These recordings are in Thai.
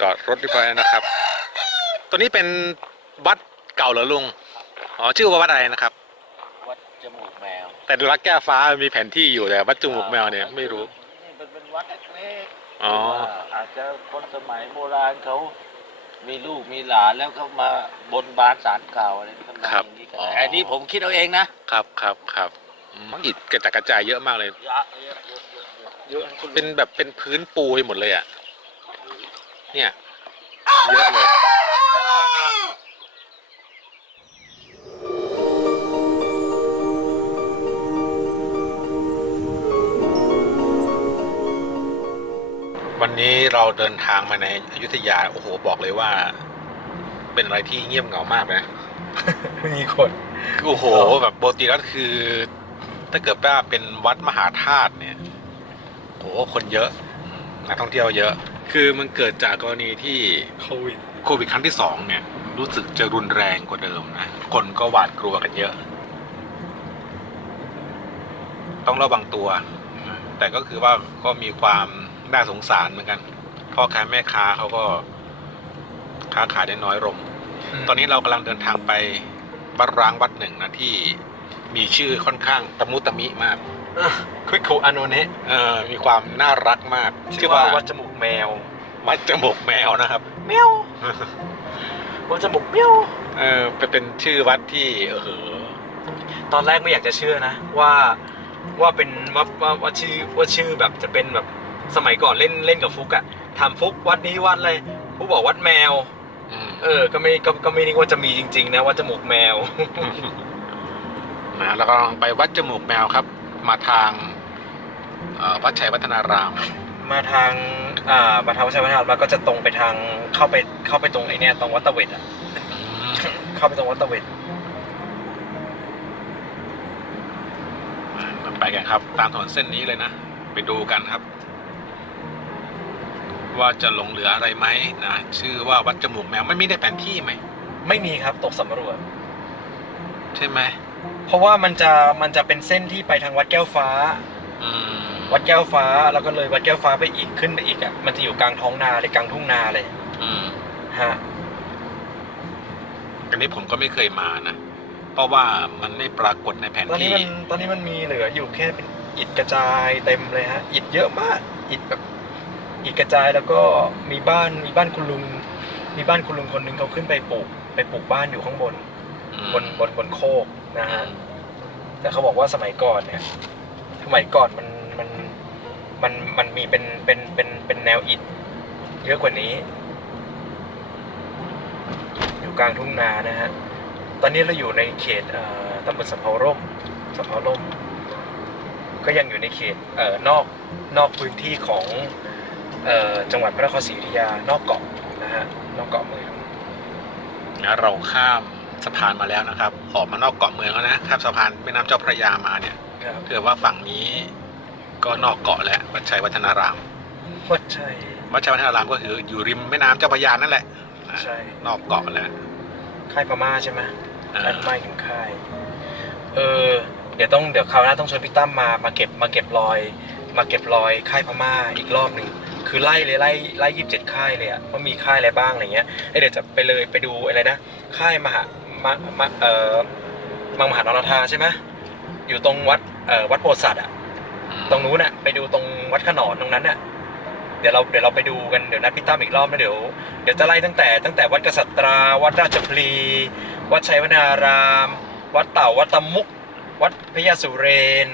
จอดรถเรียบร้อยแล้วนะครับ ตัวนี้เป็นวัดเก่าเหรอลุง อ๋อชื่อว่าวัดอะไรนะครับ วัดจมูกแมว แต่ดูรักแก้วฟ้ามีแผนที่อยู่แต่วัดจมูกแมวเนี่ยไม่รู้ นี่มันเป็นวัดเล็กๆอ๋อว่าอาจจะคนสมัยโบราณเขามีลูกมีหลานแล้วเขามาบนบานสารเก่าอะไรทำนองอย่างนี้ก็ได้อันนี้ผมคิดเอาเองนะ ครับครับครับอืมอิฐกระจัดกระจายเยอะมากเลย เยอะเยอะเยอะเยอะเยอะเยอะคุณเป็นแบบเป็นพื้นปูไปหมดเลยอะ เนี่ยเยอะเลยวันนี้เราเดินทางมาในอยุธยา โอ้โห บอกเลยว่า เป็นอะไรที่เงียบเหงามากนะ ไม่มีคนคือโอ้โห แบบปกติแล้วคือ ถ้าเกิดว่าเป็นวัดมหาธาตุเนี่ย โอ้โห คนเยอะ นักท่องเที่ยวเยอะ คือมันเกิดจากกรณีที่โควิดโควิดครั้งที่สองเนี่ย รู้สึกจะรุนแรงกว่าเดิมนะ คนก็หวาดกลัวกันเยอะ ต้องระวังตัว แต่ก็คือว่าก็มีความน่าสงสารเหมือนกัน พ่อค้าแม่ค้าเขาก็ค้าขายได้น้อยลงตอนนี้เรากำลังเดินทางไปวัดร้างวัดหนึ่งนะที่มีชื่อค่อนข้างตะมุตะมิมาก ควิกโคอโนเนะเออมีความน่ารักมากชื่อว่าวัดจมูกแมว วัดจมูกแมวนะครับแมววัดจมูกแมวเออเป็นเป็นชื่อวัดที่เออตอนแรกไม่อยากจะเชื่อนะ ว่าว่าเป็นว่าว่าว่าชื่อว่าชื่อแบบจะเป็นแบบสมัยก่อนเล่นเล่นกับฟุกอะทำฟุกวัดนี้วัดเลยฟุกบอกวัดแมวอืมเออ ก็ไม่ก็ก็ไม่นึกว่าจะมีจริง ๆ นะวัดจมูกแมวนะแล้วก็ไปวัดจมูกแมวครับ มาทางเอ่อวัดชัยวัฒนาราม มาทางอ่ามาทางวัดชัยวัฒนารามแล้วก็จะตรงไปทางเข้าไปเข้าไปตรงไอเนี้ยตรงวัดตะเวทอะอืมเข้าไปตรงวัดตะเวทมาไปกันครับ ตามถนนเส้นนี้เลยนะ ไปดูกันครับ ว่าจะหลงเหลืออะไรไหมนะชื่อว่าวัดจมูกแมวไม่มีในแผนที่ไหมไม่มีครับตกสำรวจ ใช่ไหม เพราะว่ามันจะมันจะเป็นเส้นที่ไปทางวัดแก้วฟ้า อืมวัดแก้วฟ้าแล้วก็เลยวัดแก้วฟ้าไปอีกขึ้นไปอีกอะมันจะอยู่กลางท้องนาเลยกลางทุ่งนาเลยอืมฮะอันนี้ผมก็ไม่เคยมานะ เพราะว่ามันไม่ปรากฏในแผนตอนนี้ที่ มันตอนนี้มันมีเหลืออยู่แค่เป็นอิฐกระจายเต็มเลยฮะอิฐเยอะมากอิฐแบบอิฐกระจายแล้วก็มีบ้านมีบ้านคุณลุง มีบ้านคุณลุงคนหนึ่งเขาขึ้นไปปลูกไปปลูกบ้านอยู่ข้างบน อืมบนบนบนโคก นะฮะแต่เขาบอกว่าสมัยก่อนเนี่ย สมัยก่อนมันมันมันมันมีเป็นเป็นเป็นเป็นแนวอิฐเยอะกว่านี้ อยู่กลางทุ่งนานะฮะ ตอนนี้เราอยู่ในเขตตำบลสำเภาร่มสำเภาร่ม ก็ยังอยู่ในเขตเอ่อนอกนอกพื้นที่ของเอ่อจังหวัดพระนครศรีอยุธยานอกเกาะนะฮะนอกเกาะเมืองนะเราข้าม สะพานมาแล้วนะครับ ออกมานอกเกาะเมืองแล้วนะข้ามสะพานแม่น้ำเจ้าพระยามาเนี่ยครับเถือว่าฝั่งนี้ก็นอกเกาะแล้ววัดชัยวัฒนาราม วัดใช่วัดชัยวัฒนารามก็คืออยู่ริมแม่น้ำเจ้าพระยานั่นแหละนะใช่นอกเกาะแล้วค่ายพม่าใช่ไหมอ่าค่ายพม่าถึงค่ายเออเดี๋ยวต้องเดี๋ยวคราวหน้าต้องชวนพี่ตั้มมามาเก็บมาเก็บรอย มาเก็บรอยค่ายพม่าอีกรอบหนึ่งคือไล่เลยไล่ไล่ยี่สิบเจ็ดค่ายเลยอะว่ามีค่ายอะไรบ้างอะไรเงี้ยเอ้ยเดี๋ยวจะไปเลยไปดูอะไรนะ ค่ายมหา มามาเอ่อมังมหานรธาใช่ไหมอยู่ตรงวัดเอ่อวัดโพธิ์สัตว์อะอืมตรงนู้นน่ะไปดูตรงวัดขนอนตรงนั้นน่ะเดี๋ยวเราเดี๋ยวเราไปดูกันเดี๋ยวนัดพี่ตั้มอีกรอบนะเดี๋ยวเดี๋ยวจะไล่ตั้งแต่ตั้งแต่วัดกษัตราวัดราชพลี วัดชัยวนาราม วัดเต่าวัดตะมุก วัดพระยาสุเรน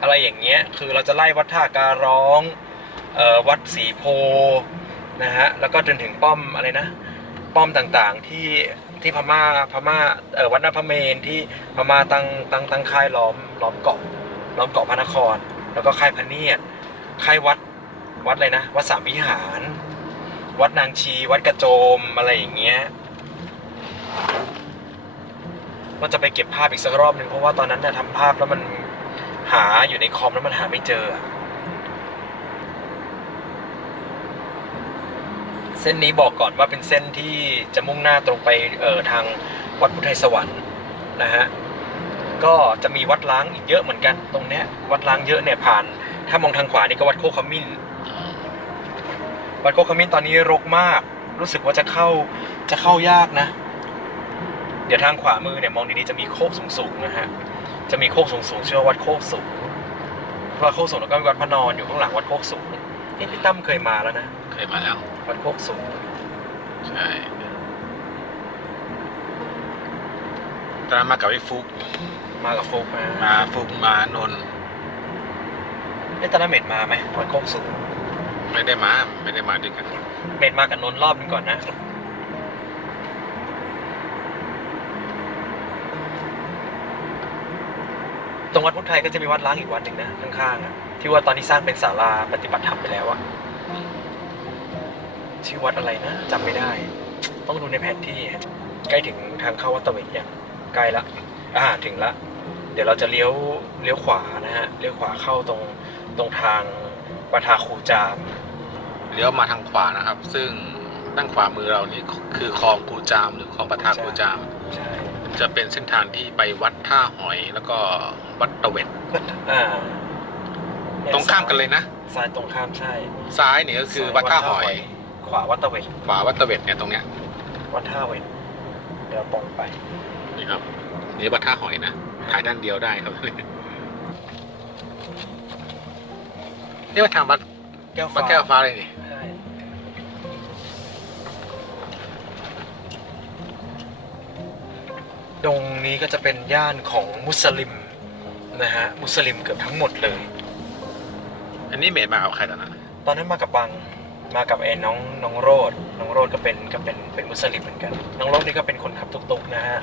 อะไรอย่างเงี้ยคือเราจะไล่วัดท่าการร้องเอ่อวัดสีโพนะฮะแล้วก็จนถึงป้อมอะไรนะ ป้อมต่างๆที่ ที่พม่าพม่าเออวัดนาพเมนที่พม่าตั้งตั้งตั้งค่ายล้อมล้อมเกาะล้อมเกาะพระนคร แล้วก็ค่ายพระเนียดค่ายวัดวัดอะไรนะวัดสามวิหาร วัดนางชีวัดกระโจมอะไรอย่างเงี้ยก็จะไปเก็บภาพอีกสักรอบหนึ่งเพราะว่าตอนนั้นเนี่ยทำภาพแล้วมันหาอยู่ในคอมแล้วมันหาไม่เจออะเส้นนี้บอกก่อนว่าเป็นเส้นที่จะมุ่งหน้าตรงไปเอ่อทางวัดพุทธไทยสวรรค์นะฮะก็จะมีวัดล้างอีกเยอะเหมือนกันตรงเนี้ยวัดล้างเยอะเนี่ยผ่าน ถ้ามองทางขวานี่ก็วัดโคกขมิ้น วัดโคกขมิ้นตอนนี้รกมาก รู้สึกว่าจะเข้าจะเข้ายากนะ เดี๋ยวทางขวามือเนี่ยมองดีๆจะมีโคกสูงๆนะฮะจะมีโคกสูงๆชื่อว่าวัดโคกสูงวัดโคกสูงแล้วก็มีวัดพระนอนอยู่ข้างหลังวัดโคกสูงนี่พี่ตั้มเคยมาแล้วนะ เคยมาแล้ว วัดโคกสูงใช่ตอนนั้นมากับไอ้ฟุก มากับโฟกมามาฟุกมานนท์ไอ้ยตอนนั้นเม็ดมาไหมวัดโคกสูงไม่ได้มา ไม่ได้มาด้วยกัน เม็ดมากับนนท์รอบนึงก่อนนะ ตรงวัดพุทธไทยก็จะมีวัดล้างอีกวัดหนึ่งนะข้างๆอะที่ว่าตอนนี้สร้างเป็นศาลาปฏิบัติธรรมไปแล้วอะ ชื่อวัดอะไรนะจำไม่ได้ ต้องดูในแผนที่ฮะใกล้ถึงทางเข้าวัดตะเวนยังใกล้ละอ่าถึงละ เดี๋ยวเราจะเลี้ยวเลี้ยวขวานะฮะเลี้ยวขวาเข้าตรงตรงทางปะทาคูจามเลี้ยวมาทางขวานะครับ ซึ่งด้านขวามือเรานี่คือคลองกูจามหรือคลองปะทากูจาม ใช่จะเป็นเส้นทางที่ไปวัดท่าหอยแล้วก็วัดตะเวนอ่าตรงข้ามกันเลยนะซ้ายตรงข้ามใช่ ซ้ายเนี่ยก็คือวัดท่าหอย ขวาวัดตะเวนขวาวัดตะเวนเนี่ยตรงเนี้ยวัดท่าเวนเดี๋ยวตรงไป นี่ครับนี่วัดท่าหอยนะถ่ายด้านเดียวได้ครับนี่ว่าทางวัดแก้ววัฟ้าดแก้วฟ้าเลยนี่ใช่ตรงนี้ก็จะเป็นย่านของมุสลิมนะฮะมุสลิมเกือบทั้งหมดเลย อันนี้เมดมากับใครตอนนั้นตอนนั้นมากับบัง มากับไอ้น้องน้องโรดน้องโรดก็เป็นก็เป็นเป็นมุสลิมเหมือนกัน น้องโรดนี่ก็เป็นคนขับตุกๆนะฮะ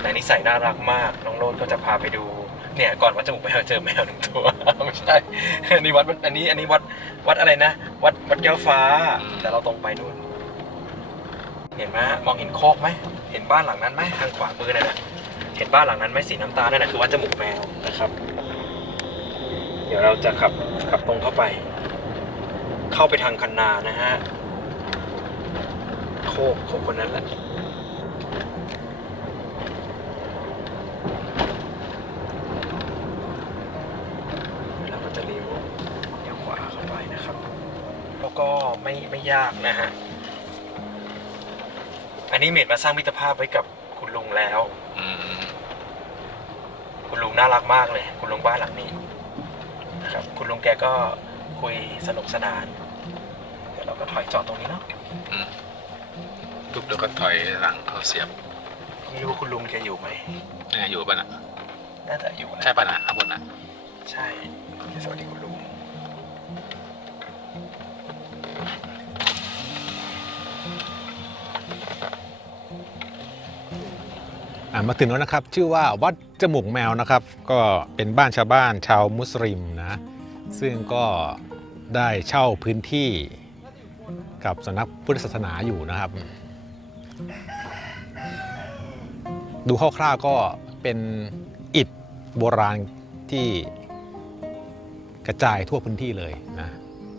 แต่นิสัยน่ารักมาก น้องโรดก็จะพาไปดูเนี่ยก่อนวัดจมูกแมวเจอแมวหนึ่งตัว ไม่ใช่อันนี้วัดอันนี้อันนี้วัดวัดอะไรนะ วัดวัดแก้วฟ้า แต่เราตรงไปนู่นเห็นไหมมองเห็นโคกไหมเห็นบ้านหลังนั้นไหมทางขวามือนั่นนะเห็นบ้านหลังนั้นไหมสีน้ำตาลนั่นนะคือวัดจมูกแมวนะครับ เดี๋ยวเราจะขับขับตรงเข้าไป เข้าไปทางคันนานะฮะ โคกโคกคนนั้นแหละเราก็จะเลี้ยวเลี้ยวขวาเข้าไปนะครับ แล้วก็ไม่ไม่ยากนะฮะ อันนี้เมดมาสร้างมิตรภาพไว้กับคุณลุงแล้ว อืมคุณลุงน่ารักมากเลย คุณลุงบ้านหลังนี้นะครับ คุณลุงแกก็คุยสนุกสนาน เดี๋ยวเราก็ถอยจอดตรงนี้เนาะอืมทุบแล้วก็ถอยหลังเขาเสียบไม่รู้ว่าคุณลุงแกอยู่ไหมเนี่ยอยู่ป่ะน่ะน่าจะอยู่นะใช่ป่ะน่ะข้างบนน่ะใช่สวัสดีคุณลุงอ่ามาถึงแล้วนะครับ ชื่อว่าวัดจมูกแมวนะครับ ก็เป็นบ้านชาวบ้านชาวมุสลิมนะ ซึ่งก็ได้เช่าพื้นที่ กับสำนักพุทธศาสนาอยู่นะครับ ดูคร่าวๆก็เป็นอิฐโบราณที่กระจายทั่วพื้นที่เลยนะ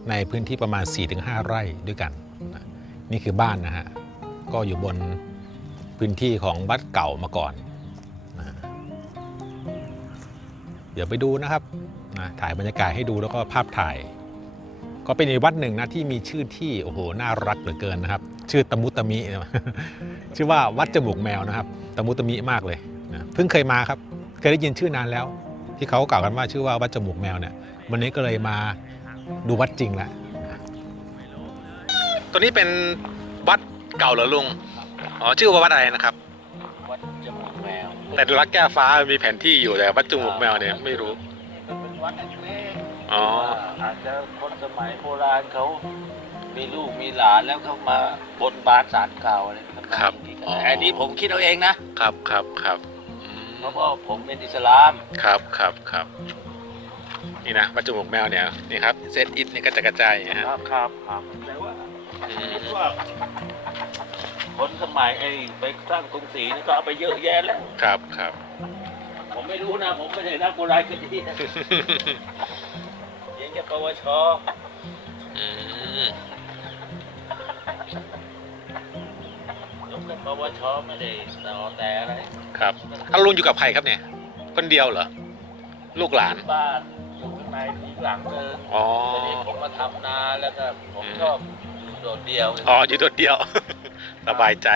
ในพื้นที่ประมาณ 4-5 ไร่ด้วยกันนะนี่คือบ้านนะฮะ ก็อยู่บนพื้นที่ของวัดเก่ามาก่อนนะเดี๋ยวไปดูนะครับนะถ่ายบรรยากาศให้ดูแล้วก็ภาพถ่าย ก็เป็นอีกวัดหนึ่งนะที่มีชื่อที่โอ้โหน่ารักเหลือเกินนะครับ ชื่อตะมุตะมินะชื่อว่าวัดจมูกแมวนะครับตะมุตะมิมากเลยนะเพิ่งเคยมาครับ เคยได้ยินชื่อนานแล้ว ที่เขากล่าวกันว่าชื่อว่าวัดจมูกแมวเนี่ยวันนี้ก็เลยมาดูวัดจริงแล้วตัวนี้เป็นวัดเก่าเหรอลุงอ๋อชื่อว่าวัดอะไรนะครับวัดจมูกแมวแต่ดูรักแก้วฟ้ามีแผนที่อยู่แต่วัดจมูกแมวเนี่ยไม่รู้มันเป็นวัดเล็กๆ อ๋อ อาจจะคนสมัยโบราณเขามีลูกมีหลานแล้วเขามาบนบานสารเก่าอะไรทำนองครับนี้ก็อ๋อได้อันนี้ผมคิดเอาเองนะครับครับครับอืมเพราะว่าผมเป็นอิสลาม ครับครับครับ นี่นะวัดจมูกแมวเนี่ยนี่ครับเซตอิทนี่ก็จะกระจายอย่างเงี้ยฮะครับครับครับแต่ว่าอืมคิดว่าคนสมัยไอ้ไปสร้างกรุงศรีนี่ก็เอาไปเยอะแยะแล้ว ครับครับ ผมไม่รู้นะ ผมไม่ได้นักโบราณคดีนะ ยังจะปวชอืมยกเป็นปวชไม่ได้ต่อแต่อะไรครับถ้าลุงอยู่กับใครครับเนี่ย คนเดียวเหรอ ลูกหลาน บ้านอยู่ข้างในอีกหลังนึงอ๋อ ทีนี้ผมมาทำนาแล้วก็ผมอืมชอบอยู่โดดเดียวอ๋อ อยู่ตัวเดียว สบายใจ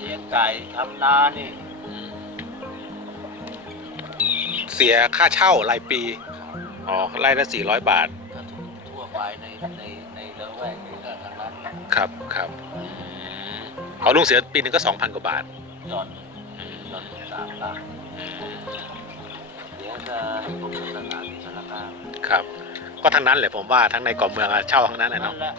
เลี้ยงไก่ทำนานี่ เสียค่าเช่ารายปี อ๋อไร่ละสี่ร้อยบาท ก็ทั่วไปในในในละแวกนี้ก็ทางนั้นครับครับของลุงเสียปีหนึงก็สองพันกว่าบาทหย่อนหย่อนสามบาทเดี๋ยวจะให้ผมดูสถานที่สารกลางครับ ก็ทั้งนั้นแหละผมว่าทั้งในเกาะเมืองอะเช่าทั้งนั้นแหละนั่เนาะ นแหละ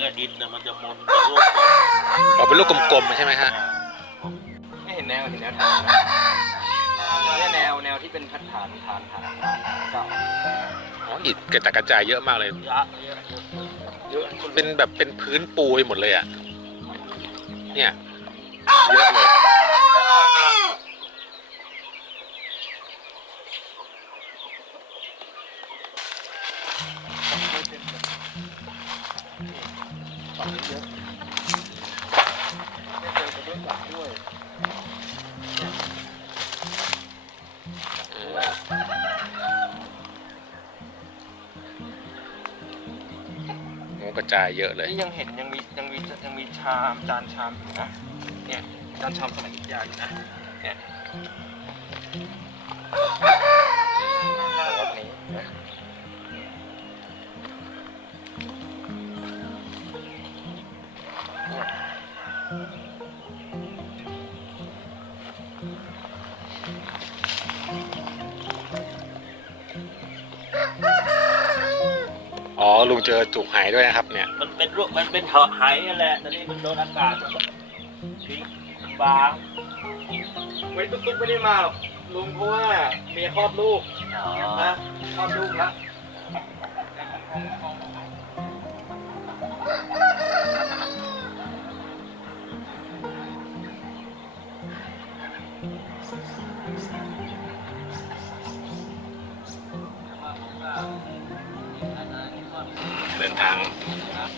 แล้วก็อิฐนะมันจะมนเป็นรูปกลมอ๋อเป็นลูกกลมๆใช่ไหมฮะ ไม่เห็นแนวเห็นแนวทางเนี่ยแนวแนวที่เป็นฐานฐานฐานฐานเก่าอ๋ออิฐกระจัดกระจายเยอะมากเลย ยะเยอะเยอะเป็นแบบเป็นพื้นปูไปหมดเลยอะ เนี่ย เยอะเลย โอ้กระจายเยอะเลย นี่ยังเห็นยังมียังมียังมีชามจานชามอยู่นะ เนี่ยจานชามสมัยอยุธยาอยู่นะ เนี่ย อ๋อลุงเจอจุกหายด้วยนะครับ เนี่ย มันเป็นรูปมันเป็นเหาะไหนั่นแหละแต่นี่มันโดนอากาศมันก็ทิ้งบางไว้ตุ๊กๆไม่ได้มาหรอกลุงเพราะว่าเมียคลอดลูกอ๋อ นะคลอดลูกแล้ว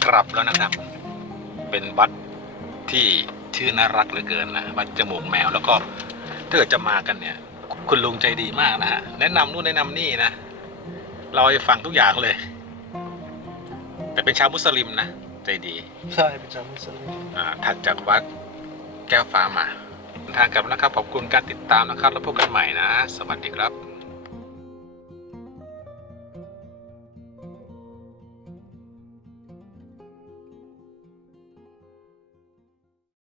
กลับแล้วนะครับ เป็นวัดที่ชื่อน่ารักเหลือเกินนะวัดจมูกแมวแล้วก็ถ้าเกิดจะมากันเนี่ย คุณลุงใจดีมากนะฮะแนะนำนู่นแนะนำนี่นะเราให้ฟังทุกอย่างเลย แต่เป็นชาวมุสลิมนะใจดีใช่เป็นชาวมุสลิมอ่าถัดจากวัดแก้วฟ้ามาเดินทางกลับแล้วนะครับขอบคุณการติดตามนะครับ แล้วพบกันใหม่นะ สวัสดีครับ